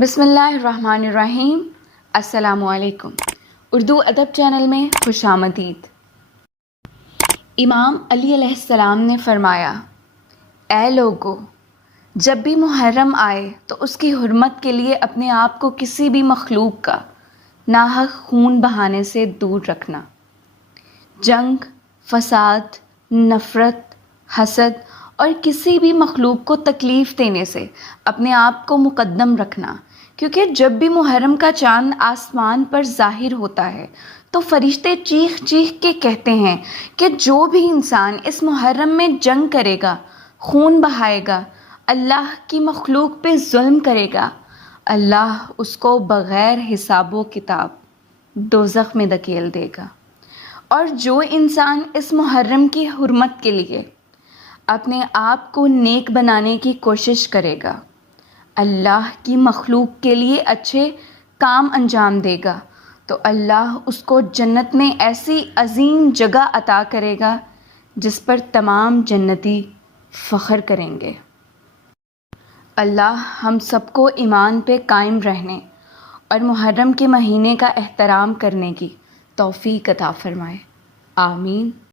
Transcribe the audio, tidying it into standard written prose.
بسم اللہ الرحمن الرحیم۔ السلام علیکم۔ اردو ادب چینل میں خوش آمدید۔ امام علی علیہ السلام نے فرمایا، اے لوگو، جب بھی محرم آئے تو اس کی حرمت کے لیے اپنے آپ کو کسی بھی مخلوق کا ناحق خون بہانے سے دور رکھنا۔ جنگ، فساد، نفرت، حسد اور کسی بھی مخلوق کو تکلیف دینے سے اپنے آپ کو مقدم رکھنا، کیونکہ جب بھی محرم کا چاند آسمان پر ظاہر ہوتا ہے تو فرشتے چیخ چیخ کے کہتے ہیں کہ جو بھی انسان اس محرم میں جنگ کرے گا، خون بہائے گا، اللہ کی مخلوق پہ ظلم کرے گا، اللہ اس کو بغیر حساب و کتاب دوزخ میں دھکیل دے گا۔ اور جو انسان اس محرم کی حرمت کے لیے اپنے آپ کو نیک بنانے کی کوشش کرے گا، اللہ کی مخلوق کے لیے اچھے کام انجام دے گا، تو اللہ اس کو جنت میں ایسی عظیم جگہ عطا کرے گا جس پر تمام جنتی فخر کریں گے۔ اللہ ہم سب کو ایمان پہ قائم رہنے اور محرم کے مہینے کا احترام کرنے کی توفیق عطا فرمائے، آمین۔